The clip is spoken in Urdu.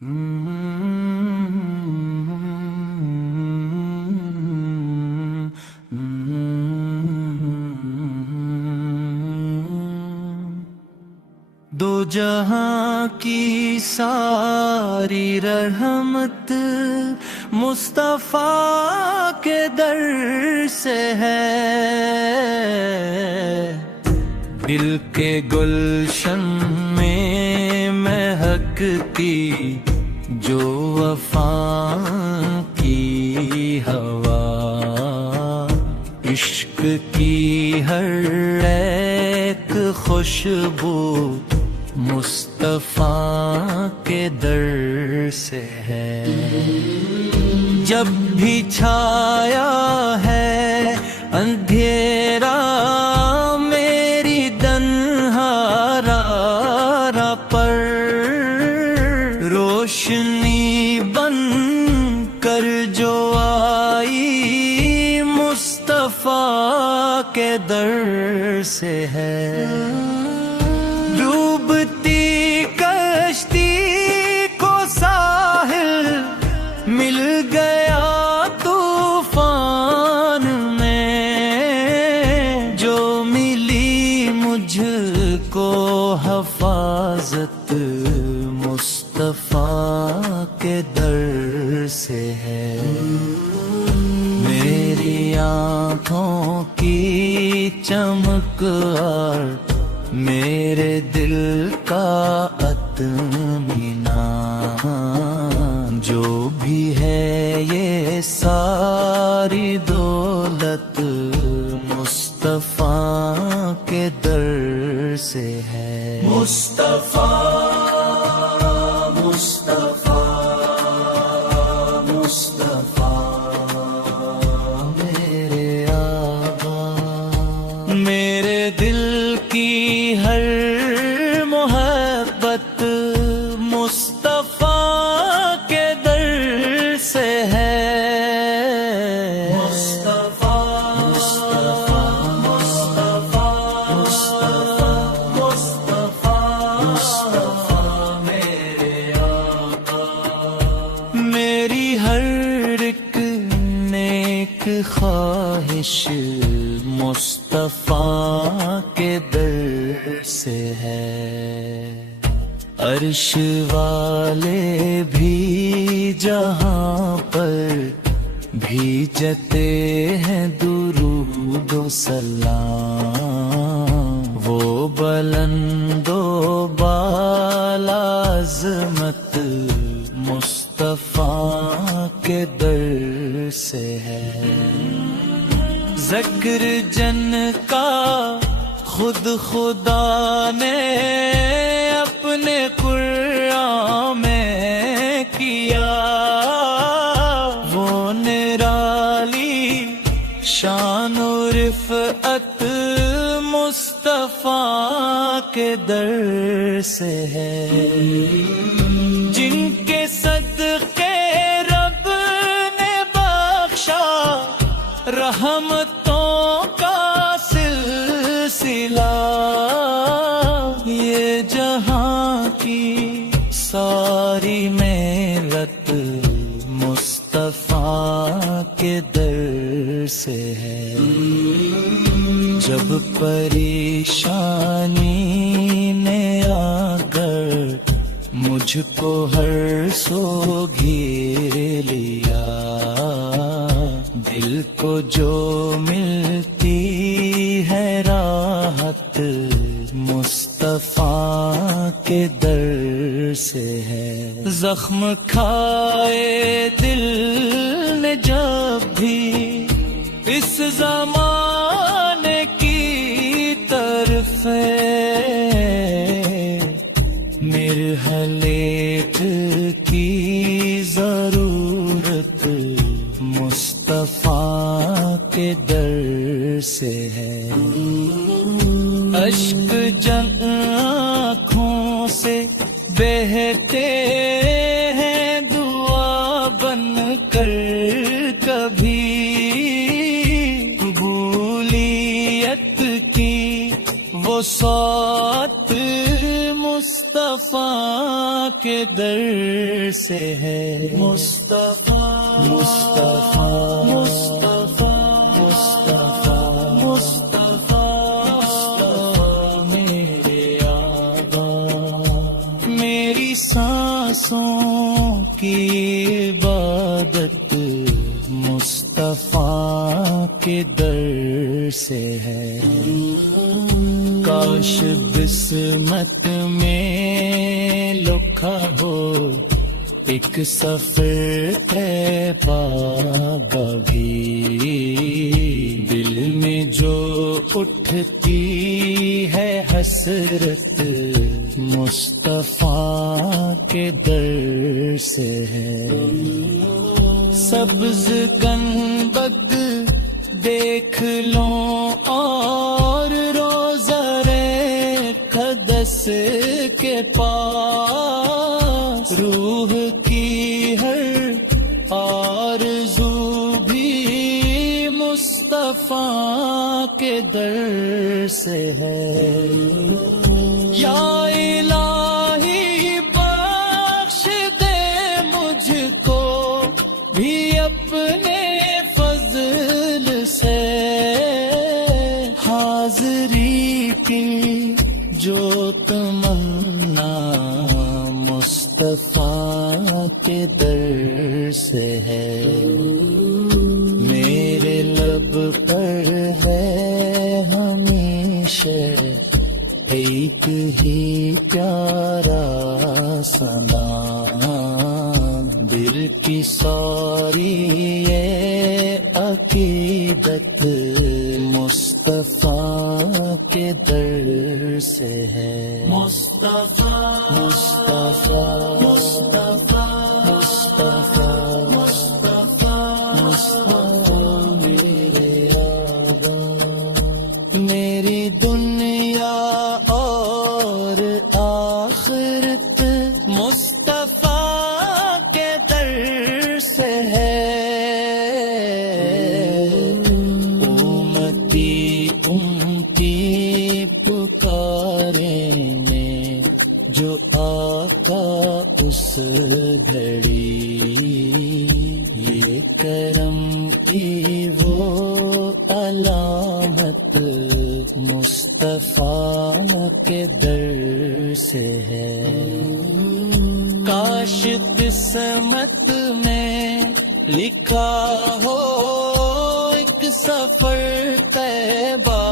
دو جہاں کی ساری رحمت مصطفیٰ کے در سے ہے، دل کے گلشن میں مہکتی جو وفا کی ہوا، عشق کی ہر ایک خوشبو مصطفیٰ کے در سے ہے۔ جب بھی چھایا ہے اندھیرا میری تنہا راہ پر، روشنی بن کر جو آئی مصطفیٰ کے در سے ہے۔ ڈوبتی کشتی کو ساحل مل گیا طوفان میں، جو ملی مجھ کو حفاظت مصطفیٰ کے در سے ہے۔ میری آنکھوں کی چمک اور میرے دل کا اطمینان، جو بھی ہے یہ ساری دولت مصطفیٰ کے در سے ہے۔ مصطفیٰ مصطفیٰ مصطفیٰ میرے آقا، میرے دل کی ہر محبت مصطفیٰ کے در سے ہے۔ مصطفیٰ مصطفیٰ مصطفیٰ مصطفیٰ مصطفیٰ میرے آقا، میری ہر ایک نیک خواہش مصطفیٰ کے در سے ہے۔ عرش والے بھی جہاں پر بھیجتے ہیں درود و سلام، وہ بلند و بالا عظمت مصطفیٰ کے در سے ہے۔ ذکر جن کا خود خدا نے اپنے قرآن میں کیا، وہ نرالی شان و رفعت مصطفیٰ کے در سے ہے۔ جن کے صدقے رب نے بخشا رحمتوں کا سلسلہ، یہ جہاں کی ساری محنت مصطفیٰ کے در سے ہے۔ جب پریشانی نے آ کر مجھ کو ہر سو گھیر لیا، دل کو جو ملتی ہے راحت مصطفیٰ کے در سے ہے۔ زخم کھائے دل نے جب بھی اس زمانے کی طرف مرحلت کی ضرورت مصطفیٰ کے در سے ہے۔ اشک جن آنکھوں سے بہتے ہیں دعا بن کر، کبھی قبولیت کی وہ صوت مصطفیٰ کے کے در سے ہے مصطفیٰ مصطفیٰ مصطفیٰ مصطفیٰ مصطفیٰ میرے آقا میری سانسوں کی عبادت مصطفیٰ کے در سے ہے کاش بسمت میں لکھا ہو ایک سفر طیبہ بھی دل میں جو اٹھتی ہے حسرت مصطفیٰ کے در سے ہے سبز گنبد دیکھ لو اور روزہ قدس کے پاس روح کی ہر آرزو بھی مصطفیٰ کے در سے ہے یا الہی بخش دے مجھ کو بھی اپنے فضل سے حاضری کی جو تمنا مصطفیٰ کے در سے ہے میرے لب پر ہے ہمیشہ ایک ہی پیارا ثنا دل کی ساری یہ عقیدت مصطفیٰ کے در سے ہے مصطفیٰ مصطفیٰ مصطفیٰ مصطفیٰ مصطفیٰ مصطفیٰ میرے آقا میری دنیا اور آخرت مصطفیٰ کے در سے ہے جو آقا اس گھڑی یہ کرم کی وہ علامت مصطفیٰ کے در سے ہے کاش قسمت میں لکھا ہو ایک سفر طیبہ